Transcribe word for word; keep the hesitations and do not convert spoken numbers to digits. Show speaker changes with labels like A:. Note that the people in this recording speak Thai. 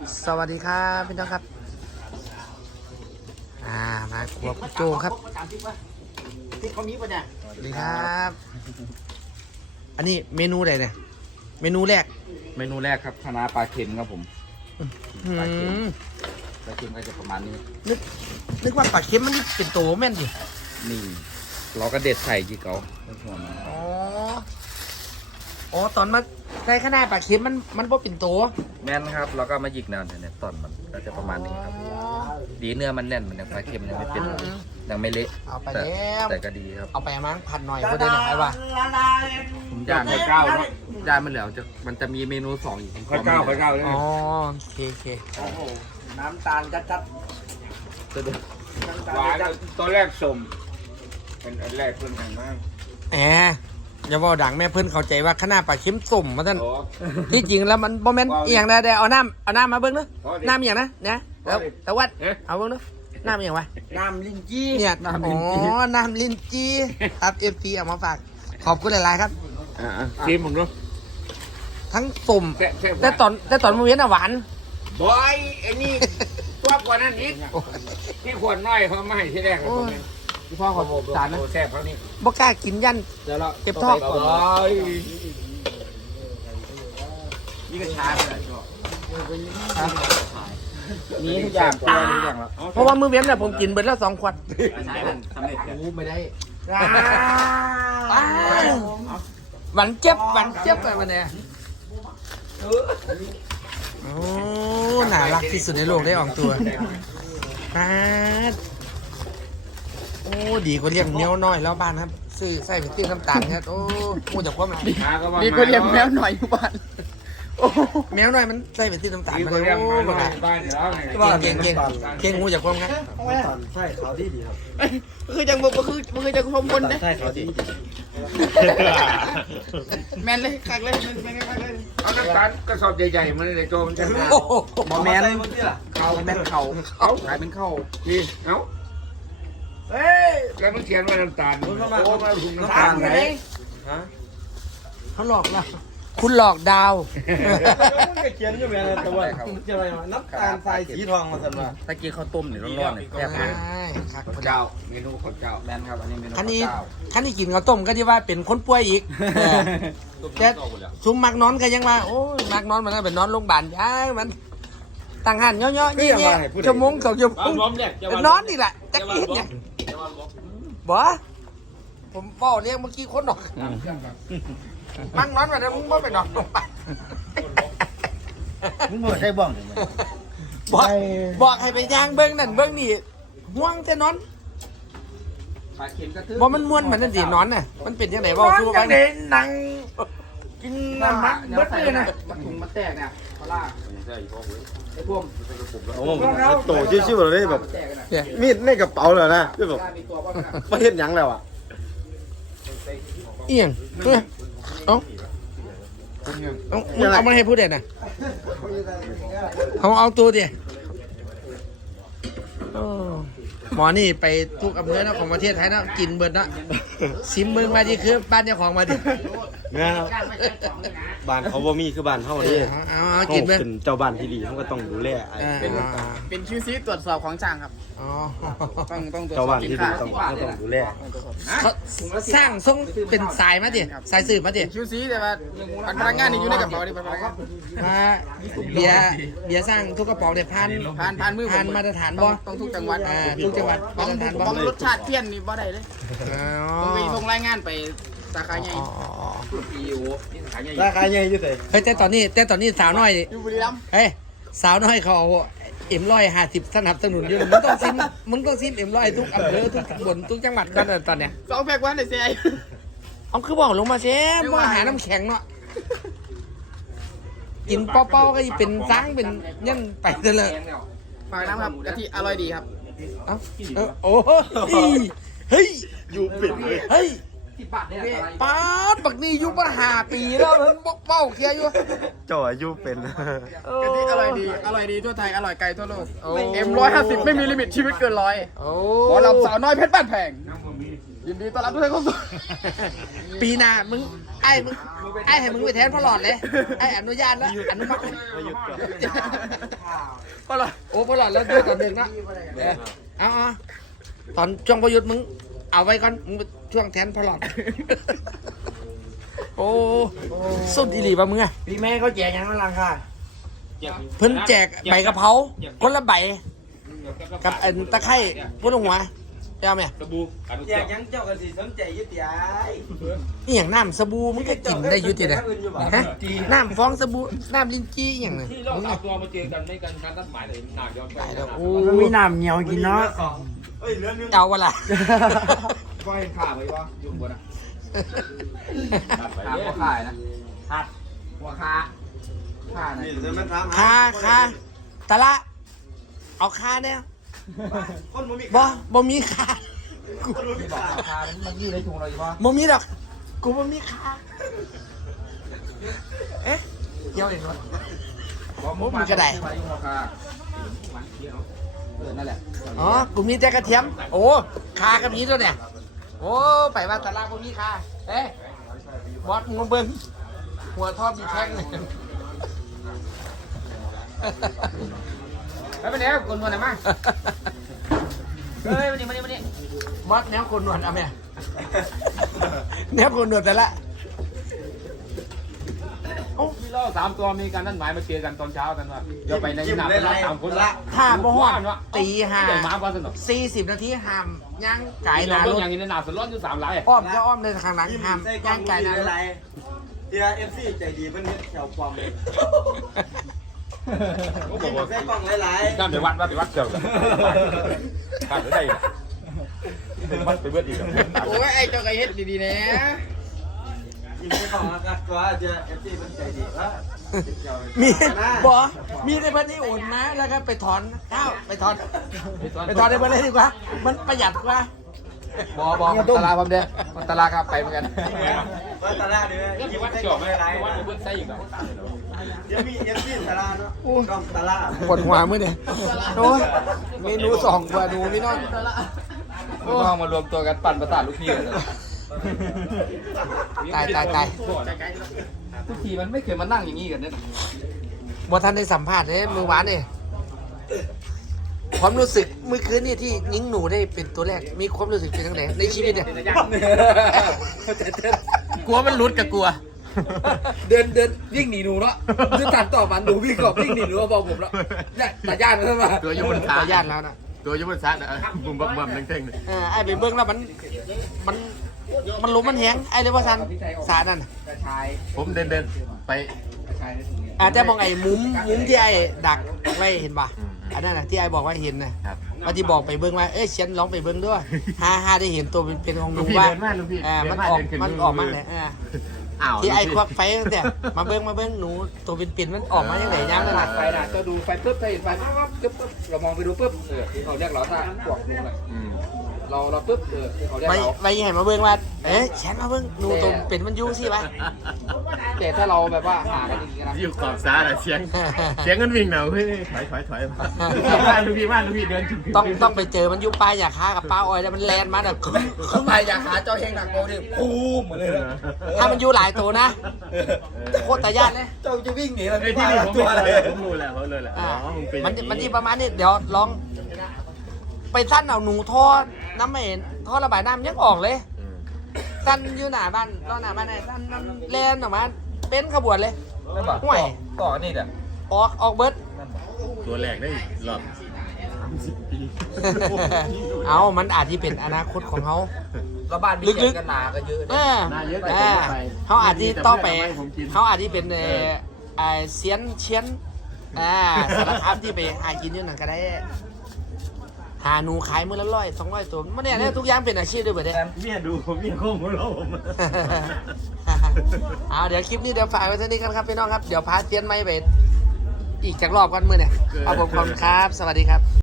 A: สวัสดีครับพี่น้องครับอ่ามาครัวคุณโจครับสวัสดีครับ อันนี้เมนูอะไรเนี่ยเมนูแรก
B: เมนูแรกครับคณะปลาเค็มครับผม
A: อืม
B: ปลาเค็มปลาเค็มก็จะประมาณนี้
A: นึกนึกว่าปลาเค็มมันเป็นตัวแม่นดิ
B: นี่เราก็เด็ดใส่จีเกาหัวมัน
A: อ๋ออ๋อตอนมาใส่ข้างหน้าปลาเค็มมันมันบ่เป็นตัว
B: แน่นครับเราก็มาหยิกแนวเนี่ยตอนมันก็จะประมาณนี้ครับ ดีเนื้อมันแน่นมันยังปลาเค็มยังไม่เป็นยังไม่เละ
A: เอาไป
B: แต่
A: แล้ว
B: แต่ก็ดีครับ
A: เอาไปมั้งพันหน่อยก็ได้หน่อยว่า
B: ผมย่างไข่เก้าเนาะย่างมันแล้วจะมันจะมีเมนูสองอีกไข่เก้าไข่เก้า
A: อ๋อโอเคโอเค
C: โอ้โหน้ำตาลจัด
B: สะดวก
C: ๆน้ำตา
D: หวา
C: ล
D: น
C: จัด
D: ตอนแรกสมเป็นอันแรกเพิ่นหันมาก
A: แหมอย่าบอกดังแม่เพิ่นเข้าใจว่าข้างหน้าปลาเค็มส้มมาท่าน
D: โอ้
A: ที่จริงแล้วมันบ่แม่นเอียงได้ได้เอาน้ำเอาน้ำมาเบิ่งเด้อ
D: พอดิ
A: น้ำเอียงนะนะแล้วแต่วัด
D: เอ๊ะ
A: เอาเบิ่งเด้อน้ำเอียงวะ
C: น้ำลิ้นจี้
A: เนี่ยอ๋อน้ำลิ้นจี่ครับ เอฟ ซี เอามาฝากขอบคุณหลายๆครับ
D: อ่าชิมผมดู
A: ทั้งส้ม
D: แซ่บแซ่บ
A: แต่ตอนแต่ตอนมื้อเย็นน่ะหวาน
D: บอยไอ้นี่ตัวกว่านั้นอีกที่ขวดน้อยเขาไม่ให้ที่แรกเลย
A: โอ้ยพี่พ่อขอบคุณจานนะ
D: โอ้แซ่บเขานี่
A: บ่กล้ากินยัน
B: เดี๋ยวเรา
A: เก็บทอด
D: โอ้ย
C: ยี่กระชาเลย
B: มีทุกอย่างตัวทุกอย่างแล้ว
A: เพราะว่ามื้อเย็นน่ะผมกินเบิดแล้วสองขวด
C: ใช่มันสำเร็จแล้ว
B: รู้ไม่ได้
A: อ้าวหวานเจ็บหวานเจ็บไปมาเนี่ยโอ้น่ารักที่สุดในโลกได้ออกตัวอ่าโอ้ดีกว่าเลี้ยงแมวน้อยแล้วบ้านครับซื้อใส่เป็นเตี้ยน้ำตาลครับโอ้พูดจากว่ามัน
D: มาก็ว่า
C: นี่ก็เลี้ยงแมวหน่อยอยู่บ้าน
A: แมวน้อยมันใส่เป็นเตี้ยน้ำตาล
D: มี
A: มา
D: คน
A: เลย
D: เลี้ยง
A: โอ้
D: มา
A: บัก
D: บ้า
A: ห
D: น
A: ลา
D: บ้านเดี๋ยวเอาไง
A: เก่งเก่งเก่งเก่งหูจากความครับ
C: ใช่เขาดีดีครับ
E: คือจังบ่บ่คือบ่คือจังพรมคนเด้
C: ใช่เขาดี
E: แม่นเลยคักเลยแม่นคักเลย
D: เอาน้ำตาลกระสอบใหญ่ๆมันเลยโจมันจะ
A: โอ้โห
C: บอแมน
B: เขาแม่นเขาเขากลายเป็นเขา
D: นี่เอ้า
C: เฮ้ย
D: แล้วมันเขียนว่าน้ำตาลโอ้มาถุงน้ำ
C: ทา
D: ตาง ล
C: ไห
D: ไห
C: น
D: น
A: เขาหลอกเราคุณหลอกดาว
C: ก็เขียนอยู่แม่แต่ว่าจะอะไรน้ำตาลทรายสีทองมาสันว่า
B: ตะกี้ข้าวต้มเนี่ยร้อนๆเนี่ยแซ่บมาก
A: ใช่ครับ
D: ข้าวเจ้าเมนูข้าวเจ้า
B: แม่นครับอันนี้เมนู
A: คันนี้
B: ข้าวเจ้า
A: คันนี้กินข้าวต้มก็ที่ว่าเป็นคนป่วยอีกเออแต่ซุ้มมักนอนก็ยังว่าโอ้ยมักนอนมันก็เป็นนอนโรงพยาบาลย้ายมันต่างหันเยอะๆนี่เนี่ยชั่วโมงสองชั่วโมงนอนนี่แหละจะกินเนี่ยบ่ผมเฝ้าเรียกเมื่อกี้คนหนอกมักนอนมาแล้วมึงบ่ไปนอนโรงพยาบาล
C: มึงบอกใช่บ้อง
A: บอกบอกให้ไปย่างเบิ้งนั่นเบิ้งนี่ห่วงแต่นอน
B: ปลาเค็มก็ถือ
A: บ่มันม่วนมันนั่นสินอนน่ะมันเป็นยังไงเว้าสู้
C: กั
A: กัน น
C: เด่นหนังกินน้ำมันเบิดเลยนะ
B: มันถุงมันแตกเนี่ยปลาไอ้พวก
F: โอ้โตชิวๆเลยแบบ
B: แตกกันนะ
A: เนี่ย
F: มีดในกระเป๋าเลยนะคือแบบ
B: มีตัวบ้างนะ
F: ไม่เห็นหยังแล้วอ่ะ
A: เอียงเอ้ยเอ้าเอามึงเอามาให้ผู้เด่นน่ะเอาเอาตัวเดียวโอ้หมอนี่ไปทุกอำเภอนะของประเทศไทยนะกินเบิดนะซิมมึงมาดิคือบ้านเจ้าของมาดิ
F: นะครับบ้านเขาบ่มีคือบ้านเฮานี่
A: เอาเอาเอา
F: เขา
A: กินเบิด
F: เป็นเจ้าบ้านที่ดีเขาก็ต้องดูแลไอ้
A: อ่า
F: เป็น
A: อ่า
E: เป็นคิวซีตรวจสอบของช่างครับ
A: อ๋อ
E: ต้องต้องตรวจ
F: เจ้า
E: สอ
F: บ้า
E: บ
F: น
E: สิน
F: ที่ดี
E: ค้า
F: ต้องก็ต้องดูแล
A: เขาสร้างทรงเป็นสายมาดิสายสืบมาดิ
E: คิวซีแต่ว่าพนักงานนี่อยู่ในกระเป๋าดิพนักงาน
A: มาเบียร์เบียร์สร้างทุกกระป๋องเนี่ยพัน
E: ผ่านผ่านมือผม
A: ผ่านมาตรฐาน
E: ต้
A: บ่
E: องต้องทุกจังหวัด
A: อ่าทุกจังหวัด
E: ของ
A: มาตรฐานบ่
E: ของรสชาติเทียนนี่บ่ได้เลย
A: อ๋อ
E: ต้องไปส่งรายงานไปสาขาใหญ่
A: อ๋ออ๋อ
B: ซีอิ๊วนี่ขายใหญ่
F: ราคาใหญ่อยู่แต่
A: เฮ้ยแต่ตอนนี้แต่ตอนนี้สาวน้อย
E: อยู่บุรีรัมย์
A: เฮ้ยสาวน้อยเขาเอาเอ็มร้อยห้าสิบสนับสนุนอยู่มึงต้องซิมมึงต้องซิมเอ็มร้อยทุกอำเภอทุกตำบลทุกจังหวัดกันเออตอนเนี้ย
E: สองแพ็กวันได้เสีย
A: เอาคือบอกลงมาเชฟมาหาน้ำแข็งเนาะกินเป้าๆก็จะเป็นซ้างเป็นยันไปเลย
E: ฝากน้ำครับกะทิอร่อยดีครับ
A: เอ้าเออโอ้โหเฮ้ย
F: อยู่ปิดเลย
A: เฮ้ย
B: สิบบาทเนี่ยอะไร
A: ป้าดบักนี่อยู่มาห้าปีแล้วเพิ่นบอกเป้าเคลียร์อยู่
F: เจ้าอายุเป็น
E: กะทิอร่อยดีอร่อยดีทั่วไทยอร่อยไกลทั่วโลกเอ็มร้อยห้าสิบไม่มีลิมิตชีวิตเกินร้อย
A: โอ้
E: หมอลำสาวน้อยเพชรบ้านแพงยินดีต้อนรับทุกท่านเข้าสู่
A: ปีหน้ามึงไอ้มึงไอ้ให้มึงไปแทนพ่อหลอดเลยไอ้อนุญาตแล้วอนุมัติ
F: มาหยุดก่อน
E: พอหลอด
A: โอ้พอหลอดแล้วด้วยตอนเด็กเนาะเออเอาเอาตอนช่วงประยุทธ์มึงเอาไว้ก่อนมึงช่วงแทนพอหลอด โอ้สุดอีหลีป่ะมึงอะ
C: พี่แม่เขาแจกยังลังค่ะ
A: เพิ่นแจกใบกะเพราคนละใบกับอันตะไคร้พุ่นหัวเจ้าไหม
D: สบู่
C: แจกยังเจ้ากันสิสนใจยึดยาย
A: นี่อย่างน้ำสบู่มึงก็กินได้อยุติเลยฮะน้ำฟองสบู่น้ำลิ้นจี้อย่างนั้น
D: ที่เราเอาตัวมาเจอกันในการการนัดหมายเลยหนาย้อนไป
A: ตายแล้วโอ้
C: มีน้ำเหนียวกินเนาะเอ้ยเรื่องนึง
A: เจ้าวะล่ะ
E: ก็เห็นข่าวไว้ป่ะยุ่งบนอ่ะ
D: ไป
E: ข่าว
D: เลย
E: หัวข่ายนะหัดหัวขาขานะ
C: นี่จะมาถาม
A: คาคาตะละ เอาคาเนี่ย
C: คนบ่มี
A: บ่บ่มีคากู
E: ที่บอกราคามันยี่ในถุงเราอยู่ป่ะ
A: บ่มีดอก กูบ่มีคาเอ๊ะเกี่ยวเองวะ มันก็ได้
E: หัวขาเออนั่นแหละ
A: อ๋อ กูมีแต่กระเทียม โอ้คากับนี้ตัวเนี่ย โอ้ ไปว่าตะละบ่มีคาเอ๊ะบอสมึงมาเบิ่งหัวทอดมีแท่งเนี่ย
E: แล้วเป็นไงคนนวลไหนมาเฮ้ยมาดิมาดิมาดิ
A: บอสแนวคนหนวดเอาไหม แนวคนหนวดแต่ละ
D: ที่เราสามตัวมีการนัดหมายมาเจอกันตอนเช้ากันว่าเดี๋ยวไปในหนาเป็นสามคนละ
A: ถ้าบ่ฮอดตีห้า
D: ใหญ่มาบ้านสนุก
A: สี่สิบนาทีห้ามย่างไก่
D: ไอ้
A: ห
D: นา
A: นา
D: เรื่
A: ร
D: อง
A: ถ
D: อย่างนี้ในหนาสล้อนอยู่สามหลาย
A: อ้อมก็อ้อมเลยข้างหลังห้ามย่างไก่หนารถ
C: เดียเอฟซีใจดีเพิ่นแถวความเลย
D: เขาบอกว่า
C: ใส่กล้องหลาย
D: การไปวัดว่าไปวัดเกี่ยวกันการไปได้วัดไปเบิดอีก
E: โอ้ยไอ้เจ้าไก่เฮ็ดดีๆนะ
C: ๆยิงใส่กล้องแล้วก็เดียเอฟซีเพิ่นใจดีว่า
A: มีบอมีในเพิ่นนี่โอนนะ แล้วก็ไปถอนข้าวไปถอน ไปถอนในเพิ่นเลยดีกว่า มันประหยัดกว่า
E: บอบอตลาดผมเด้อตลาดครับไปเหมือนกัน
C: ว่าตลาดเด้อ
D: ก็
C: ยิง
D: วัด
C: ใส่ก
D: เกี่ย
C: ล้
D: ว
C: อง
D: ไหม
C: หลาย
D: วัด
C: ๆ
D: ไปเบิดใส่อีกแล้ว
C: เดี๋ยวมีเอฟซีตลาดเนาะกล้องตลาด
A: ปวดหัวมื้อเนี่ยโอ้ยเมนูสองกว่าดูพี่น้อง
E: ลูกน้องมารวมตัวกันปั่นประสาทลูกพี่เลย
A: ตายตายตาย
E: ทุกทีมันไม่เคยมานั่งอย่างนี้กันเนี่ย
A: บ่ทันได้สัมภาษณ์เลยมือหวานเนี่ยความรู้สึกเมื่อคืนนี่ที่นิ้งหนูได้เป็นตัวแรก มีความรู้สึกเป็นยังไงในชีวิตเนี่ย กลัวมันหลุดกับกลัว
E: เดินเดินวิ่งหนีหนูเนาะคือตัดต่อมันหนูวิ่งก่อนวิ่งหนีหนูบอกผมแล้วเนี่ยตาญาติมันมา
B: ตัวอยู่บนขา
A: ตาญาติแล้วนะ
B: ตัวอยู่บนขาน่ะบุ้มบักบั่มเท่งๆเลย
A: เออไอ้ไปเบิ้งแล้วมันมันมันลมมันแห้งไอ้เรียกว่าซันสารนั่นน่ะ
E: กระชาย
B: ผมเดินๆไป
E: กระชายในถุงเนี่ย
A: อาจจะมองไอ้มุมมุมที่ไอ้ดักไว้เห็นป่ะอันนั้นน่ะที่ไอ้บอกว่าเห็นนะครับ ว่าที่บอกไปเบิ้งว่าเอ้ยเชียนร้องไปเบิ้งด้วยฮ่าฮ่าได้เห็นตัวเป็นเป็นของห
B: ลู
A: นู
B: กพี่
A: ว่า
B: เดินมาลูกพี่
A: อ่า
B: เดิ
A: มัน
B: มา
A: ออก
B: เดิขึ้
A: มัน
B: ดู
A: ออกมาเลยอ่า
B: อ้าว
A: ที่ไอ้
B: ลูก
A: ควักไฟตั้งแต่มาเบิ้งมาเบิ้งหนูตัวเป็นเป็นมันออกมาอย่างไรย้ำนั่นน่ะ
E: ไฟน่ะจะดูไฟปุ๊บถ้าเห็นไฟปุ๊บปุ๊บเรามองไปดูปุ๊บเออที่เขาเรียกเราถ้าพวกหนูเลย
B: อืม
E: เราเราปุ๊บเออที่เขาเรียก
A: ไป
E: เรา
A: ไปเห็นมาเบิ้งว่าเอ๊ะแชนมาเบิ้งหนูตัวเป็นมันยุ่งสิวะ
E: แต่ถ้าเราแบบว่าหากันอย่างนี้นะ
B: อยู่ขอบซ้ายน่ะเสียงเสียงกันวิ่งหนาวเฮ้ยถอยถอยถอยมาลูกพี่มาลูกพี่เดินถึง
A: ต้องต้องไปเจอมันอยุบป้าอยากค้ากับป้าออยแล้วมันแลนมาแบบคึ้มคึ้ม
E: ไปอยากหาเจ้าเฮงหนักโกดิปูมเหมือนเลยนะ
A: ถ้ามันอยู่หลายตัวนะโคตรตายาดเลย
E: เจ้าจะวิ่งหนีเรา
B: ไอ้
E: ไม่
B: ที่
E: ว่า
B: นี่ผม
E: ตัวอะไร
B: ผมรู้แล้วผมรู้แล้วอ๋
A: อ่า
B: อมึงเป็น
A: มัน
B: อย่าง
A: มันที่ประมาณนี้เดี๋ยวลอง ไปสั้นเอาหนูทอดน้ำไม่เห็นทอดระบายน้ำยังออกเลย
B: อืม
A: สั้นอยู่หน้าบ้านรอหน้าบ้านไหนสั้นมันแลนออกมาเป็นขบวนเลย ห่วย
E: ต่อนี่เด้อ
A: ออกออกเบิร์ด
B: ตัวแรกได้รอบสามสิบปี
A: เอามันอาจจะเป็นอนาคตของเขา
E: แล้วบ้านมี
A: ลึ
E: เสีย
A: ก
E: ง
A: ๆ
E: กันหนาก็เยอะ
A: เอ
E: นะ
A: อ
B: น่าเยอะไป
A: เอ
B: ผม
A: อ
B: ไม่ไป
A: เขาอาจจะต้องไป
B: แต่ผมกิน
A: เขาอาจจะเป็นเอ่อไอเซียนเชียนอ่าสารคามที่ไปหากินอยู่นั่นก็ได้ หาหนูขายมื้อละร้อยสองร้อยตัวมันเนี่ยเนี่ยทุกอย่างเป็นอาชีพด้วยเบิดเด้
F: เมียดูเมียโค้งหัวเราะผม
A: เอาเดี๋ยวคลิปนี้เดี๋ยวฝากไว้เท่านี้กันครับพี่น้องครับ เดี๋ยวพาเซียนไม่ไปอีกจากรอบกันมือเนี่ยเอาผมขอบคุณครับ สวัสดีครับ